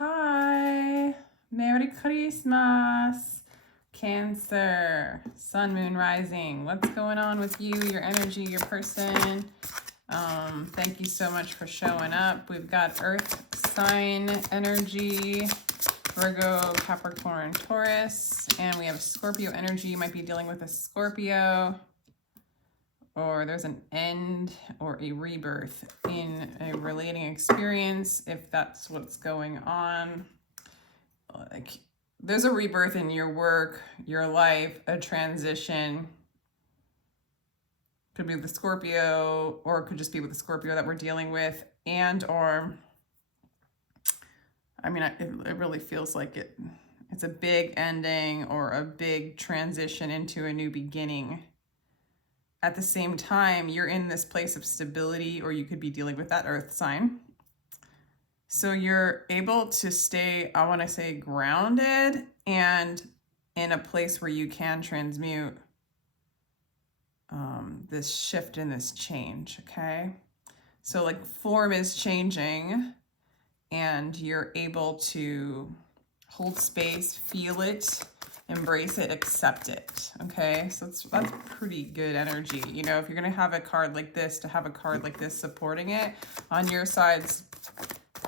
Hi, Merry Christmas, Cancer, Sun, Moon, Rising. What's going on with you, your energy, your person? Thank you so much for showing up. We've got Earth sign energy, Virgo, Capricorn, Taurus, and we have Scorpio energy. You might be dealing with a Scorpio, or there's an end or a rebirth in a relating experience, if that's what's going on. Like, there's a rebirth in your work, your life, a transition. Could be with the Scorpio, or it could just be with the Scorpio that we're dealing with, and or, I mean, it really feels like it's a big ending or a big transition into a new beginning. At the same time, you're in this place of stability, or you could be dealing with that Earth sign. So you're able to stay, I want to say, grounded and in a place where you can transmute this shift and this change, okay? So like form is changing and you're able to hold space, feel it, embrace it, accept it, okay? So that's pretty good energy. You know, if you're gonna have a card like this, to have a card like this supporting it on your side's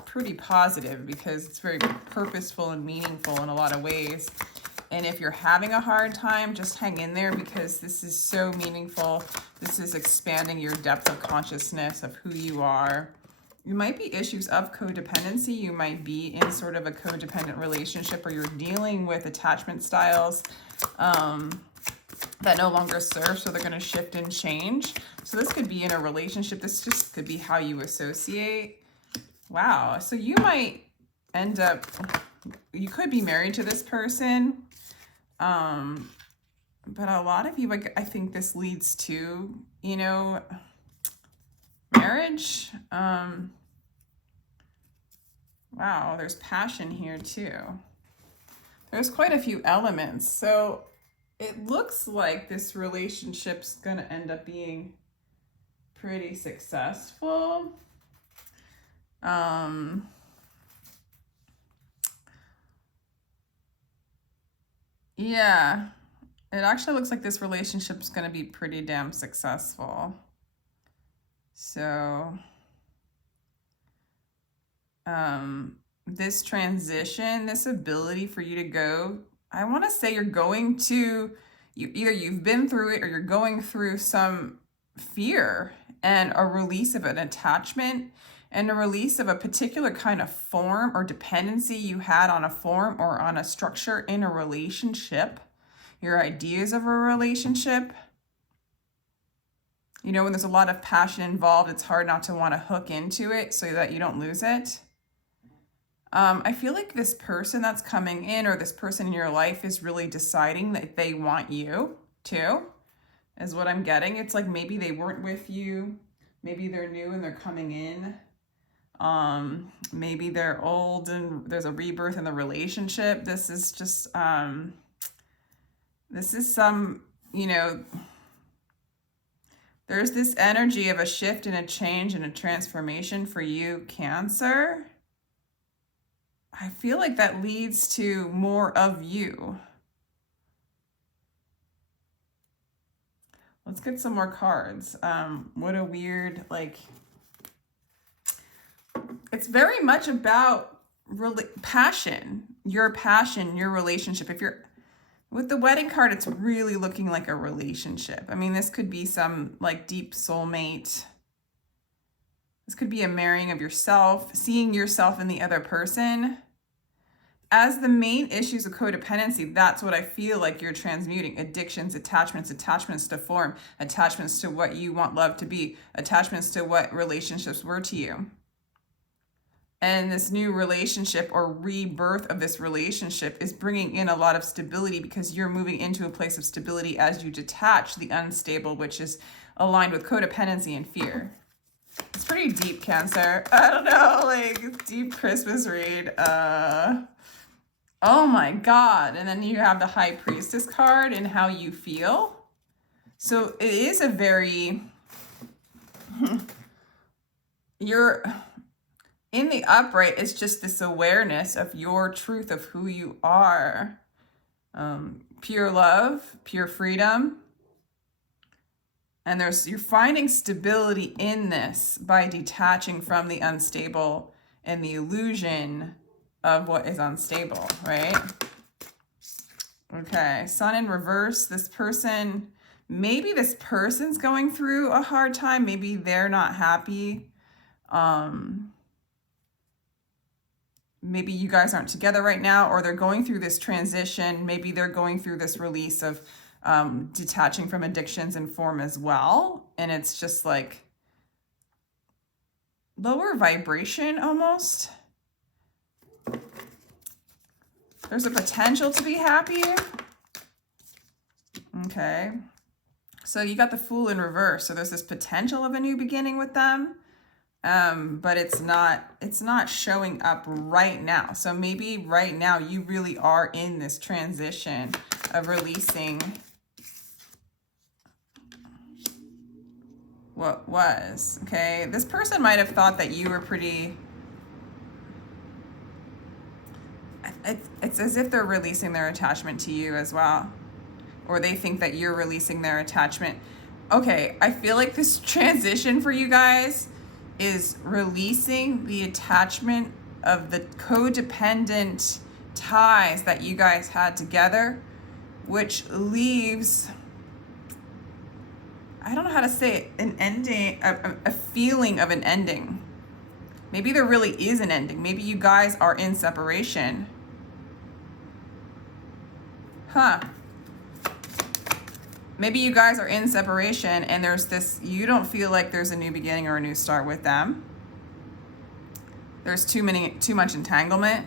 pretty positive, because it's very purposeful and meaningful in a lot of ways. And if you're having a hard time, just hang in there, because this is so meaningful. This is expanding your depth of consciousness of who you are. You might be issues of codependency. You might be in sort of a codependent relationship, or you're dealing with attachment styles that no longer serve, so they're going to shift and change. So this could be in a relationship. This just could be how you associate. Wow. So you might end up, you could be married to this person. But a lot of you, I think this leads to, you know, marriage. Wow, there's passion here too. There's quite a few elements. So it looks like this relationship's gonna end up being pretty successful. Yeah, it actually looks like this relationship's gonna be pretty damn successful. So this transition, this ability for you to go, I want to say you're going to, either you've been through it or you're going through some fear and a release of an attachment and a release of a particular kind of form or dependency you had on a form or on a structure in a relationship, your ideas of a relationship. You know, when there's a lot of passion involved, it's hard not to want to hook into it so that you don't lose it. I feel like this person that's coming in, or this person in your life, is really deciding that they want you too, is what I'm getting. It's like maybe they weren't with you. Maybe they're new and they're coming in. Maybe they're old and there's a rebirth in the relationship. This is just, this is some, you know, there's this energy of a shift and a change and a transformation for you, Cancer. I feel like that leads to more of you. Let's get some more cards. What a weird, like, it's very much about passion, your relationship. If you're with the wedding card, it's really looking like a relationship. I mean, this could be some like deep soulmate. This could be a marrying of yourself, seeing yourself in the other person. As the main issues of codependency, that's what I feel like you're transmuting. Addictions, attachments to form, attachments to what you want love to be, attachments to what relationships were to you. And this new relationship or rebirth of this relationship is bringing in a lot of stability, because you're moving into a place of stability as you detach the unstable, which is aligned with codependency and fear. It's pretty deep, Cancer. I don't know, like deep Christmas read. Oh my God. And then you have the High Priestess card and how you feel. So it is a very, In the upright, it's just this awareness of your truth of who you are. Pure love, pure freedom. And you're finding stability in this by detaching from the unstable and the illusion of what is unstable, right? Okay, Sun in reverse. Maybe this person's going through a hard time. Maybe they're not happy. Maybe you guys aren't together right now, or they're going through this transition. Maybe they're going through this release of detaching from addictions and form as well. And it's just like lower vibration almost. There's a potential to be happy. Okay. So you got the Fool in reverse. So there's this potential of a new beginning with them. But it's not showing up right now. So maybe right now you really are in this transition of releasing what was, okay? This person might have thought that you were pretty, it's as if they're releasing their attachment to you as well. Or they think that you're releasing their attachment. Okay, I feel like this transition for you guys is releasing the attachment of the codependent ties that you guys had together, which leaves, I don't know how to say it, an ending, a feeling of an ending. Maybe there really is an ending. Maybe you guys are in separation. Maybe you guys are in separation and there's this, you don't feel like there's a new beginning or a new start with them. There's too much entanglement,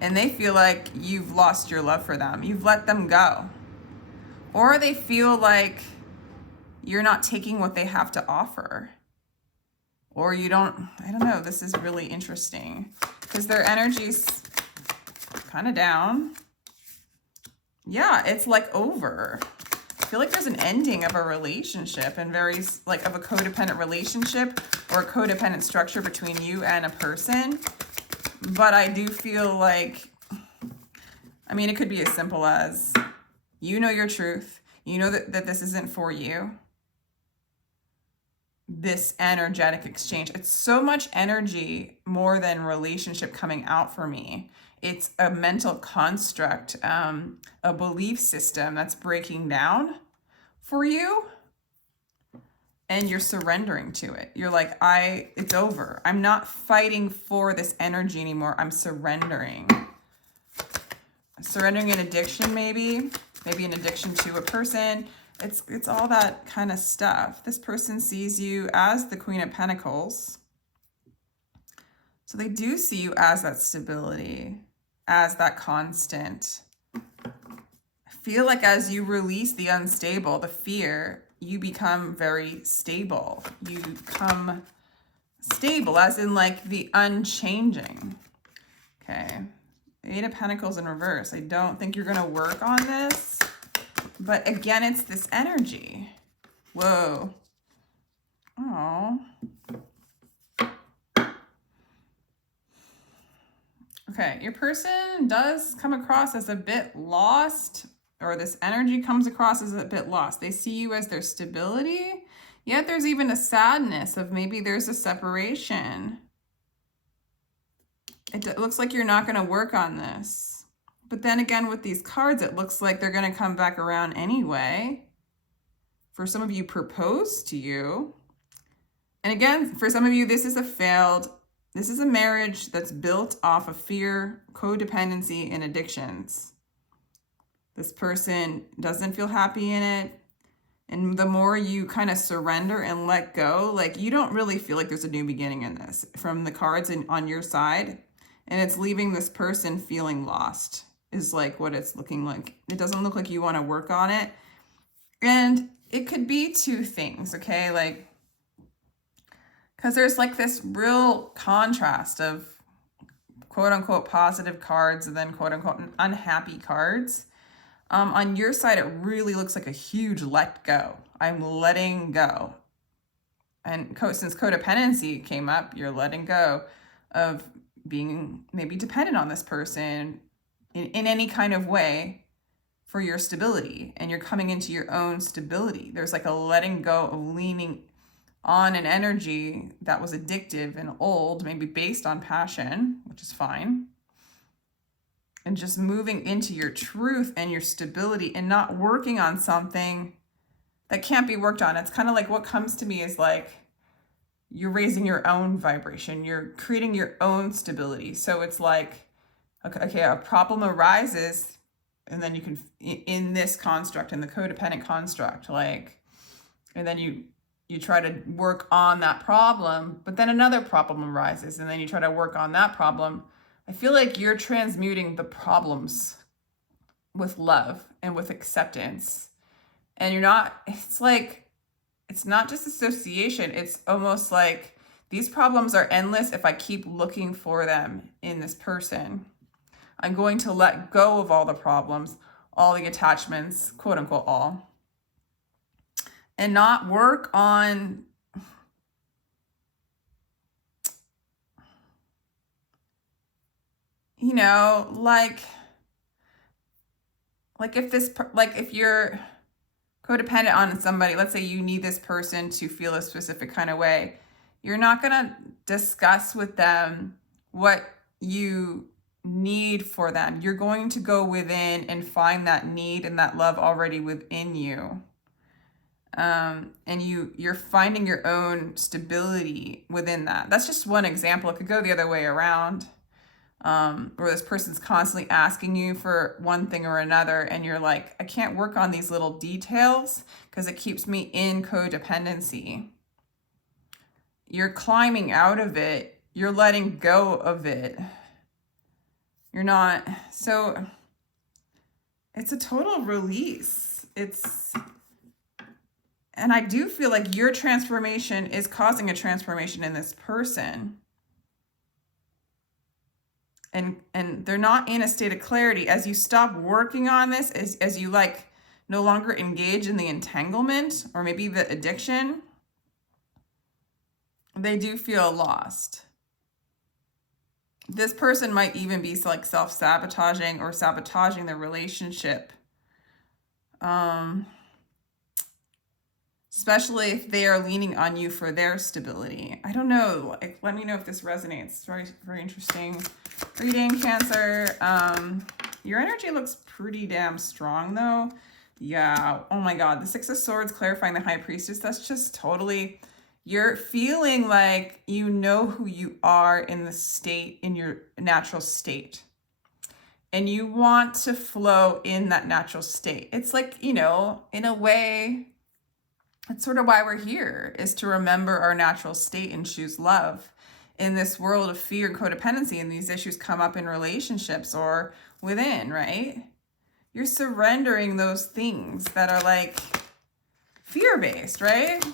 and they feel like you've lost your love for them. You've let them go. Or they feel like you're not taking what they have to offer. Or I don't know, this is really interesting because their energy's kind of down. Yeah, it's like over. I feel like there's an ending of a relationship and of a codependent relationship or a codependent structure between you and a person. But I do feel like, it could be as simple as, you know your truth. You know that this isn't for you. This energetic exchange. It's so much energy more than relationship coming out for me. It's a mental construct, a belief system that's breaking down for you, and you're surrendering to it. You're like, it's over. I'm not fighting for this energy anymore. I'm surrendering. Surrendering an addiction, maybe an addiction to a person. It's all that kind of stuff. This person sees you as the Queen of Pentacles. So they do see you as that stability, as that constant. I feel like as you release the unstable, the fear, you become very stable. You become stable, as in like the unchanging. Okay. Eight of Pentacles in reverse. I don't think you're going to work on this. But again, it's this energy. Whoa. Oh. Okay, your person does come across as a bit lost, or this energy comes across as a bit lost. They see you as their stability, yet there's even a sadness of maybe there's a separation. It looks like you're not going to work on this. But then again, with these cards, it looks like they're going to come back around anyway. For some of you, propose to you. And again, for some of you, this is a marriage that's built off of fear, codependency, and addictions. This person doesn't feel happy in it. And the more you kind of surrender and let go, like you don't really feel like there's a new beginning in this from the cards on your side. And it's leaving this person feeling lost is like what it's looking like. It doesn't look like you want to work on it. And it could be two things, okay? Like, because there's like this real contrast of quote unquote positive cards and then quote unquote unhappy cards. On your side, it really looks like a huge let go. I'm letting go. And since codependency came up, you're letting go. of being maybe dependent on this person in any kind of way for your stability, and you're coming into your own stability. There's like a letting go of leaning on an energy that was addictive and old, maybe based on passion, which is fine, and just moving into your truth and your stability and not working on something that can't be worked on. It's kind of like what comes to me is like you're raising your own vibration, you're creating your own stability. So it's like, okay, a problem arises, and then you can, in this construct, in the codependent construct, like, and then you try to work on that problem, but then another problem arises, and then you try to work on that problem. I feel like you're transmuting the problems with love and with acceptance. And you're not, it's like, it's not just association. It's almost like these problems are endless if I keep looking for them in this person. I'm going to let go of all the problems, all the attachments, quote unquote, all, and not work on like if you're codependent on somebody, let's say you need this person to feel a specific kind of way, you're not going to discuss with them what you need for them. You're going to go within and find that need and that love already within you. And you're finding your own stability within that. That's just one example. It could go the other way around, where this person's constantly asking you for one thing or another, and you're like, I can't work on these little details because it keeps me in codependency. You're climbing out of it. You're letting go of it. You're not. So it's a total release. And I do feel like your transformation is causing a transformation in this person. And they're not in a state of clarity. As you stop working on this, as you like no longer engage in the entanglement or maybe the addiction, they do feel lost. This person might even be like self-sabotaging or sabotaging their relationship. Especially if they are leaning on you for their stability. I don't know. Like, let me know if this resonates. It's very, very interesting reading, Cancer. Your energy looks pretty damn strong, though. Yeah. Oh, my God. The Six of Swords clarifying the High Priestess. That's just totally... You're feeling like you know who you are in the state, in your natural state. And you want to flow in that natural state. It's like, in a way... That's sort of why we're here, is to remember our natural state and choose love. In this world of fear and codependency, and these issues come up in relationships or within, right? You're surrendering those things that are like fear-based, right?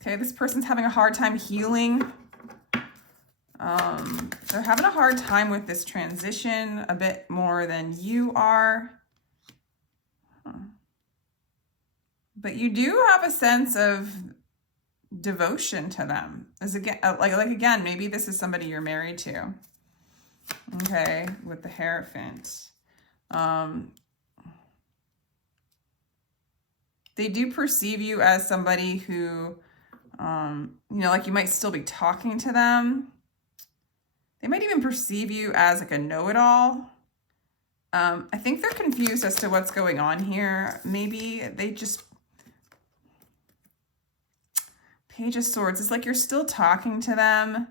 Okay, this person's having a hard time healing. They're having a hard time with this transition a bit more than you are. But you do have a sense of devotion to them. As again, again, maybe this is somebody you're married to. Okay, with the Hierophant. They do perceive you as somebody who, like you might still be talking to them. They might even perceive you as like a know-it-all. I think they're confused as to what's going on here. Maybe they just... Page of Swords. It's like you're still talking to them.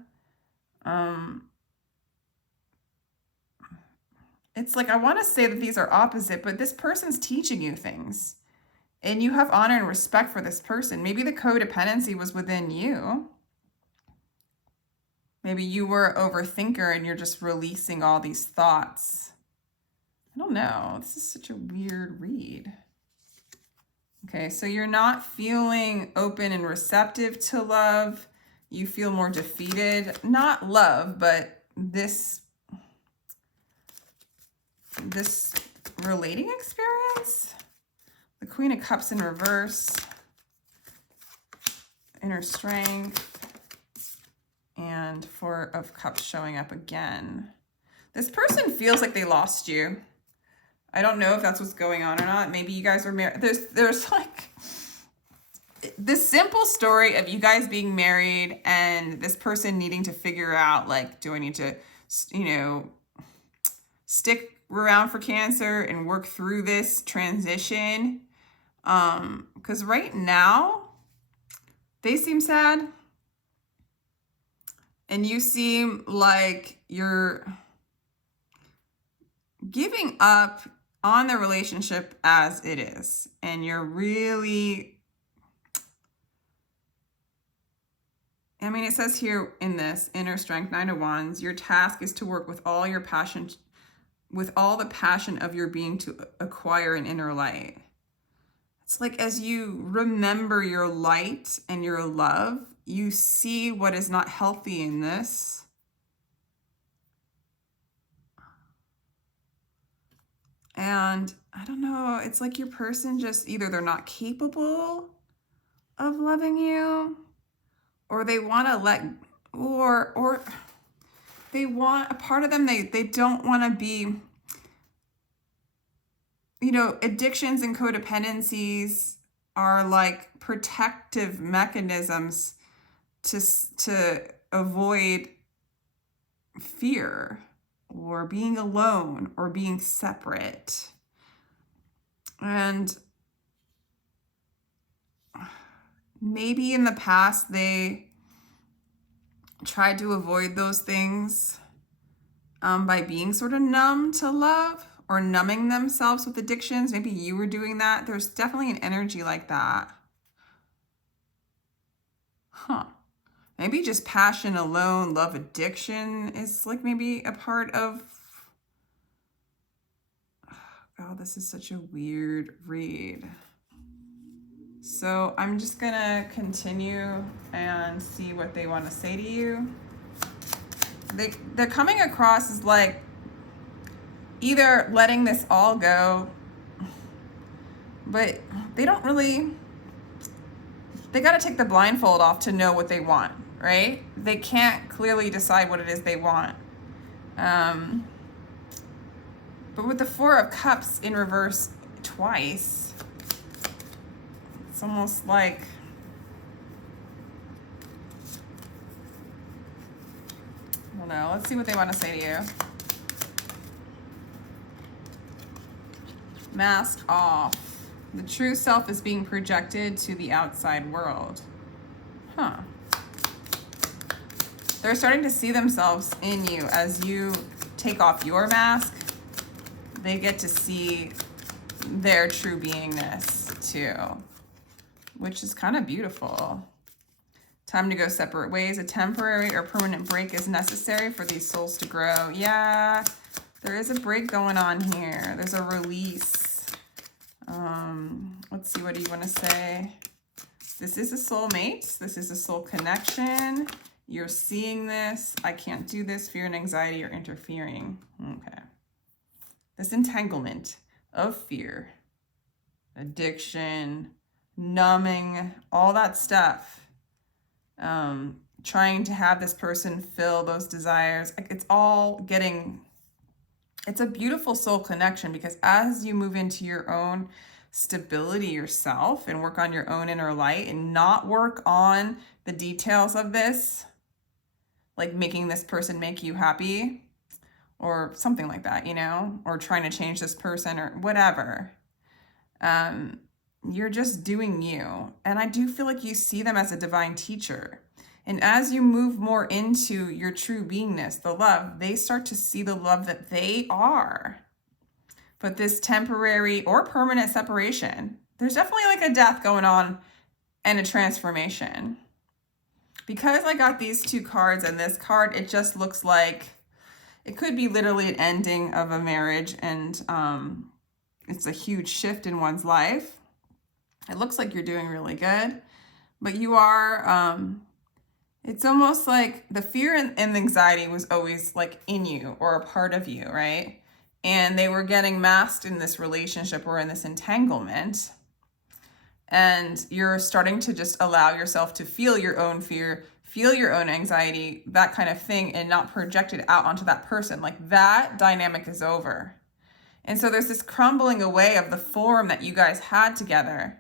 It's like, I want to say that these are opposite, but this person's teaching you things. And you have honor and respect for this person. Maybe the codependency was within you. Maybe you were an overthinker and you're just releasing all these thoughts. I don't know. This is such a weird read. Okay, so you're not feeling open and receptive to love. You feel more defeated. Not love, but this relating experience. The Queen of Cups in reverse. Inner strength. And Four of Cups showing up again. This person feels like they lost you. I don't know if that's what's going on or not. Maybe you guys were married. There's like this simple story of you guys being married and this person needing to figure out, like, do I need to, you know, stick around for Cancer and work through this transition? Because right now they seem sad and you seem like you're giving up on the relationship as it is, and you're really, I mean, it says here in this inner strength, 9 of Wands, your task is to work with all your passion, with all the passion of your being to acquire an inner light. It's like as you remember your light and your love, you see what is not healthy in this. And I don't know, it's like your person just either they're not capable of loving you, or they want to let, or they want, a part of them, they don't want to be, you know, addictions and codependencies are like protective mechanisms to avoid fear or being alone or being separate. And maybe in the past they tried to avoid those things by being sort of numb to love or numbing themselves with addictions. Maybe you were doing that. There's definitely an energy like that. Maybe just passion alone, love addiction is like maybe a part of, oh, this is such a weird read. So I'm just gonna continue and see what they want to say to you. They're coming across as like either letting this all go, but they don't really, they got to take the blindfold off to know what they want, right? They can't clearly decide what it is they want. But with the Four of Cups in reverse twice, it's almost like, I don't know. Let's see what they want to say to you. Mask off. The true self is being projected to the outside world. They're starting to see themselves in you as you take off your mask. They get to see their true beingness too, which is kind of beautiful. Time to go separate ways. A temporary or permanent break is necessary for these souls to grow. Yeah, there is a break going on here. There's a release. Let's see, what do you want to say? This is a soulmate. This is a soul connection. You're seeing this. I can't do this. Fear and anxiety are interfering. Okay. This entanglement of fear, addiction, numbing, all that stuff. Trying to have this person fill those desires. It's all getting, it's a beautiful soul connection, because as you move into your own stability yourself and work on your own inner light and not work on the details of this, like making this person make you happy or something like that, you know, or trying to change this person or whatever. You're just doing you. And I do feel like you see them as a divine teacher. And as you move more into your true beingness, the love, they start to see the love that they are. But this temporary or permanent separation, there's definitely like a death going on and a transformation. Because I got these two cards and this card, it just looks like it could be literally an ending of a marriage, and it's a huge shift in one's life. It looks like you're doing really good, but you are, it's almost like the fear and anxiety was always like in you or a part of you, right? And they were getting masked in this relationship or in this entanglement. And you're starting to just allow yourself to feel your own fear, feel your own anxiety, that kind of thing, and not project it out onto that person. Like that dynamic is over. And so there's this crumbling away of the form that you guys had together.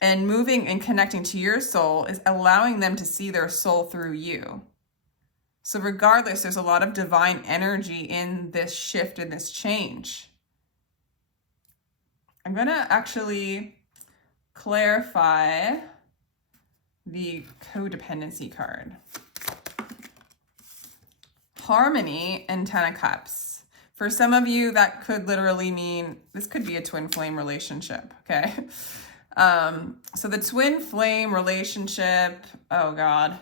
And moving and connecting to your soul is allowing them to see their soul through you. So regardless, there's a lot of divine energy in this shift and this change. I'm going to actually clarify the codependency card. Harmony and 10 of Cups. For some of you, that could literally mean, this could be a twin flame relationship, okay? So the twin flame relationship, oh God.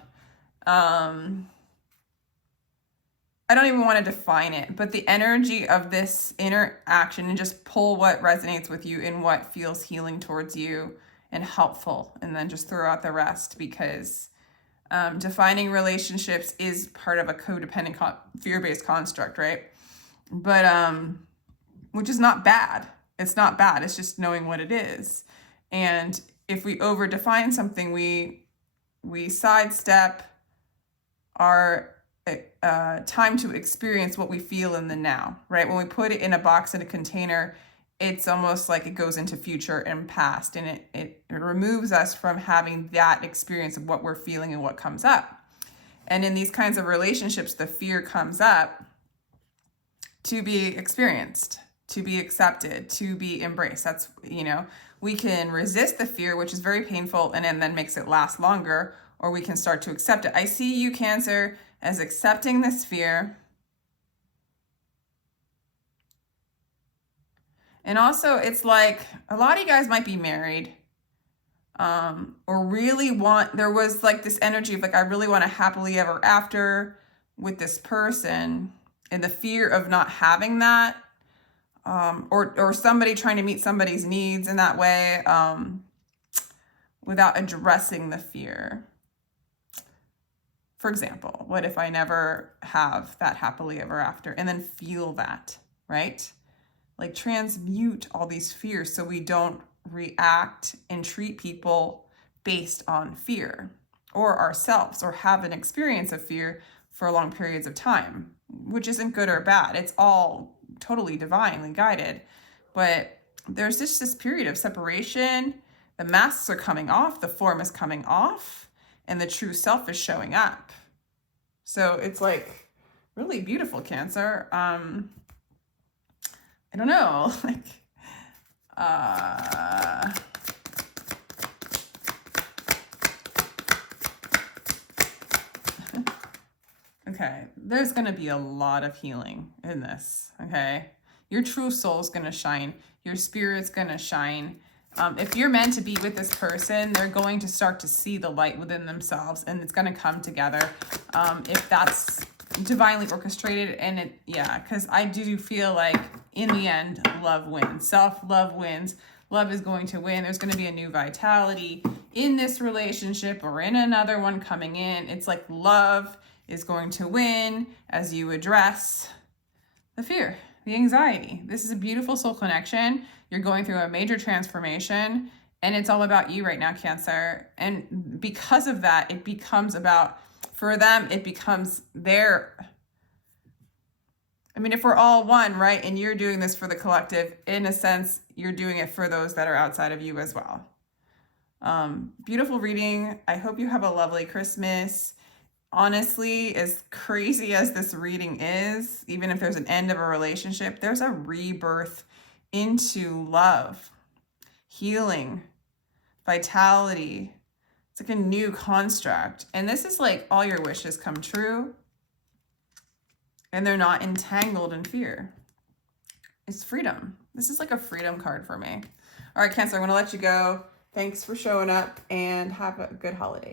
I don't even want to define it, but the energy of this interaction, and just pull what resonates with you and what feels healing towards you and helpful, and then just throw out the rest, because defining relationships is part of a codependent fear-based construct, right? But which is not bad. It's not bad. It's just knowing what it is. And if we over define something, we sidestep our time to experience what we feel in the now, right? When we put it in a box, in a container, it's almost like it goes into future and past, and it removes us from having that experience of what we're feeling and what comes up. And in these kinds of relationships, the fear comes up to be experienced, to be accepted, to be embraced. That's, we can resist the fear, which is very painful, and then makes it last longer, or we can start to accept it. I see you, Cancer, as accepting this fear. And also, it's like a lot of you guys might be married, or really there was like this energy of like, I really want a happily ever after with this person, and the fear of not having that, or somebody trying to meet somebody's needs in that way, without addressing the fear. For example, what if I never have that happily ever after, and then feel that, right? Like transmute all these fears so we don't react and treat people based on fear, or ourselves, or have an experience of fear for long periods of time, which isn't good or bad. It's all totally divinely guided. But there's just this period of separation. The masks are coming off, the form is coming off, and the true self is showing up. So it's like really beautiful, Cancer. I don't know, okay, there's going to be a lot of healing in this, okay? Your true soul is going to shine. Your spirit's going to shine. If you're meant to be with this person, they're going to start to see the light within themselves, and it's going to come together. If that's divinely orchestrated, and because I do feel like in the end, love wins. Self-love wins. Love is going to win. There's going to be a new vitality in this relationship or in another one coming in. It's like love is going to win as you address the fear, the anxiety. This is a beautiful soul connection. You're going through a major transformation, and it's all about you right now, Cancer. And because of that, it becomes about, for them, it becomes their, if we're all one, right? And you're doing this for the collective, in a sense, you're doing it for those that are outside of you as well. Beautiful reading. I hope you have a lovely Christmas. Honestly, as crazy as this reading is, even if there's an end of a relationship, there's a rebirth into love, healing, vitality. It's like a new construct. And this is like all your wishes come true, and they're not entangled in fear. It's freedom. This is like a freedom card for me. All right, Cancer, I'm going to let you go. Thanks for showing up, and have a good holiday.